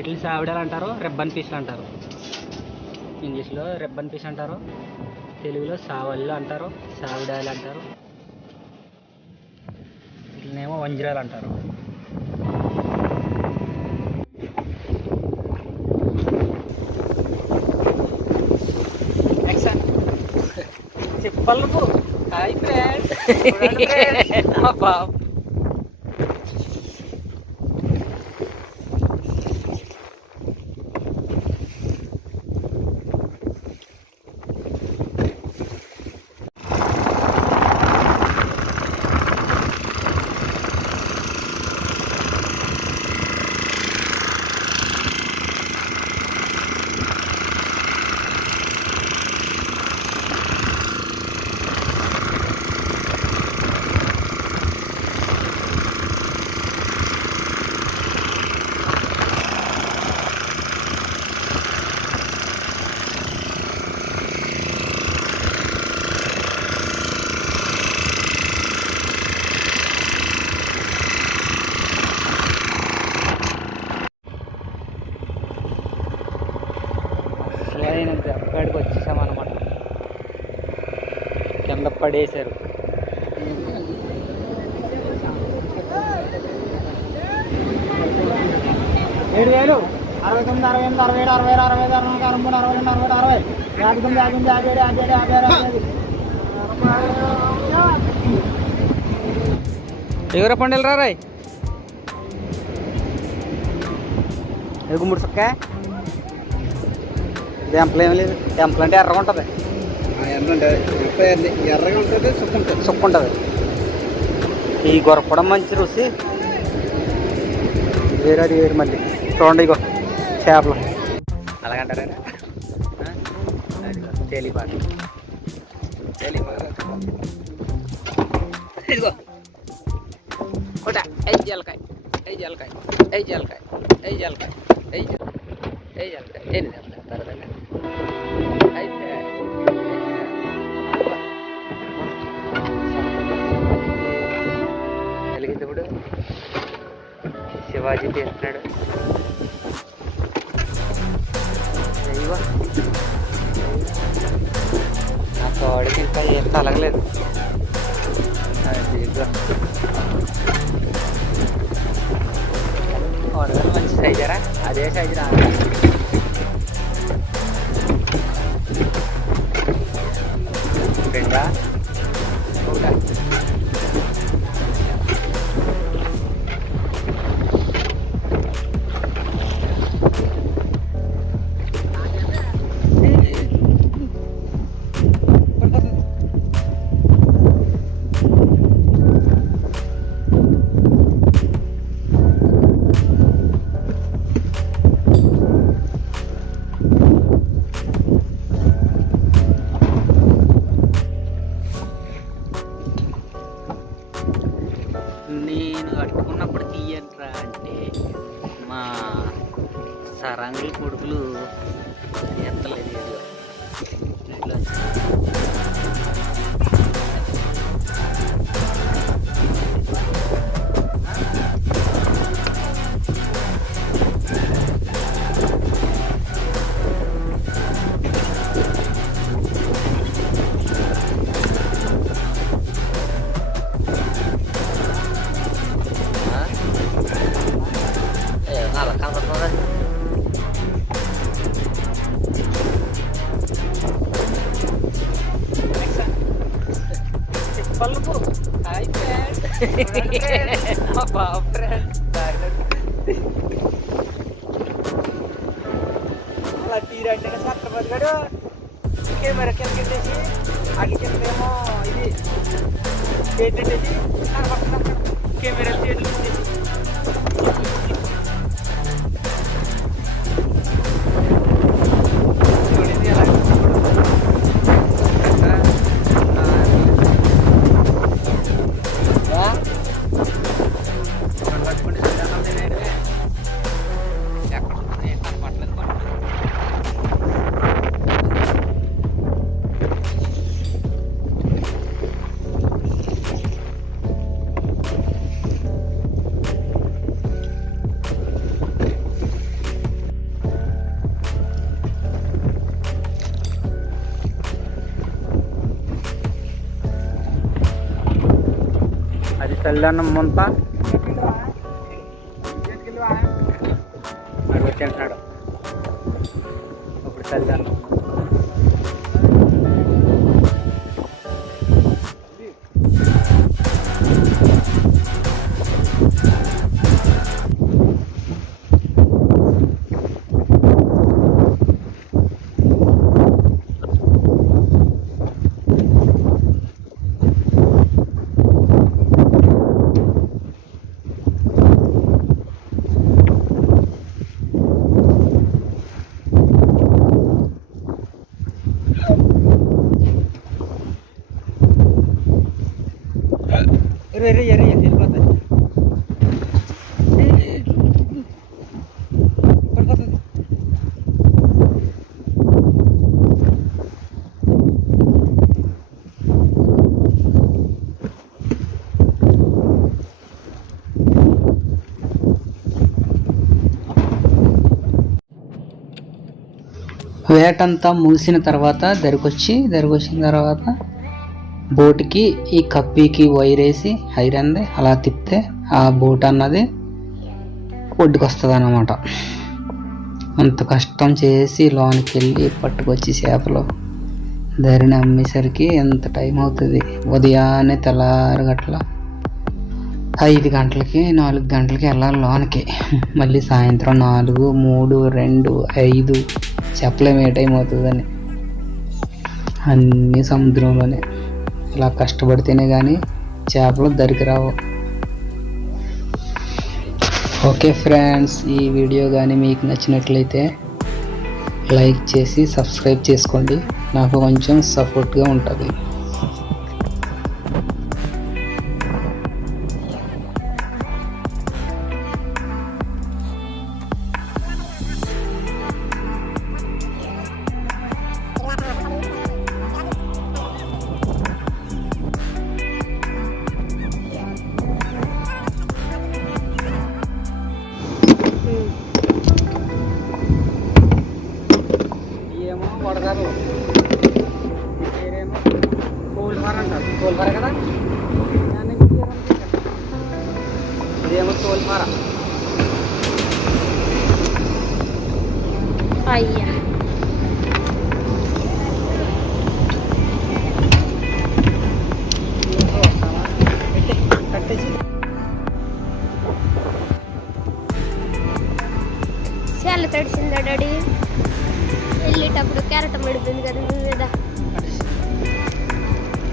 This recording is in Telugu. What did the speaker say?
ఇట్లా సావిడాలు అంటారు, రెబ్బన్ పీస్లు అంటారు. ఇంగ్లీష్లో రెబ్బన్ పీస్ అంటారు, తెలుగులో సావళ్ళు అంటారు, సావిడాలు అంటారు, ఇట్లనేమో వంజరాలు అంటారు. చెప్పలు హాయ్ ఫ్రెండ్స్ బాబు. అక్కడికి వచ్చేసామన్నమాట. కింద పడేశారు. 7,000 69 68 67 68 69 60 63 64 65 66 67 68 69 ఎవర పండుగలు రారాయ్ గుమ్మడి సొక్క దెంపలు ఏమి లేదు. దెంపలు అంటే ఎర్రగా ఉంటుంది. ఎర్రగా ఉంటుంది, సుక్కు ఉంటుంది. ఈ గొరపడం మంచి రుచి వేరే, అది వేరు. మళ్ళీ చూడండి ఇగో చేపలు అలాగంటారా. తేలిపాటు ఇదిగో ఒకట 5 జలకాయ 5 జలకాయ 5 జలకాయ 5 జలకాయ 5 జలకాయ ఎన్ని చెప్తారు అయితే కలిగినప్పుడు శివాజీ తీస్తున్నాడు. నా కోడికి ఇంకా ఏం తలగలేదు. కోడలు మంచి సైజరా, అదే సైజు రా. రెండా ఒకటా నేను కట్టుకున్నప్పుడు తీయంట్రా అంటే మా సరంగుల కొడుకులు ఎత్తలేదు. పలుపు హాయ్ ఫ్రెండ్స్ మా బాబు ఫ్రెండ్స్ అలా తీరంటే చక్రపతి గారు కెమెరా కింద పెట్టేసి అటు కిందేమో ఇది పెట్టేసి కెమెరా చేతులు పెట్టేసి చల్లన్నం ముంత అక్కడ తింటున్నాడు. ఇప్పుడు చల్లన్నం వెళ్ళిపోతాయి. వేటంతా ముగిసిన తర్వాత దరికొచ్చిన తర్వాత బోటుకి ఈ కప్పీకి వైర్ వేసి ఐరన్ది అలా తిప్పితే ఆ బోట్ అన్నది ఒడ్డుకు వస్తుంది అన్నమాట. అంత కష్టం చేసి లోనికి వెళ్ళి పట్టుకొచ్చి చేపలు ధరిని అమ్మేసరికి ఎంత టైం అవుతుంది. ఉదయాన్నే తెల్లారి గట్ల 5 గంటలకి 4 గంటలకి వెళ్ళాలి లోనికి. మళ్ళీ సాయంత్రం 4, 3, 2, 5 చెప్పలేము ఏ టైం అవుతుందని. అన్నీ సముద్రంలోనే ఇలా కష్టపడితేనే కానీ చేపలు దరికి రావు. ఓకే ఫ్రెండ్స్, ఈ వీడియో కానీ మీకు నచ్చినట్లయితే లైక్ చేసి సబ్స్క్రైబ్ చేసుకోండి. నాకు కొంచెం సపోర్ట్గా ఉంటుంది. ఏమో వడగారు, వేరేమో కోల్ఫార అంటారు. కోల్ఫార కదా, ఇదేమో కోల్ఫార. అయ్యా కట్టేసి చాలా తడిసిందా డాడీ? వెళ్ళేటప్పుడు క్యారెట్ పడిపోయింది కదా మీద.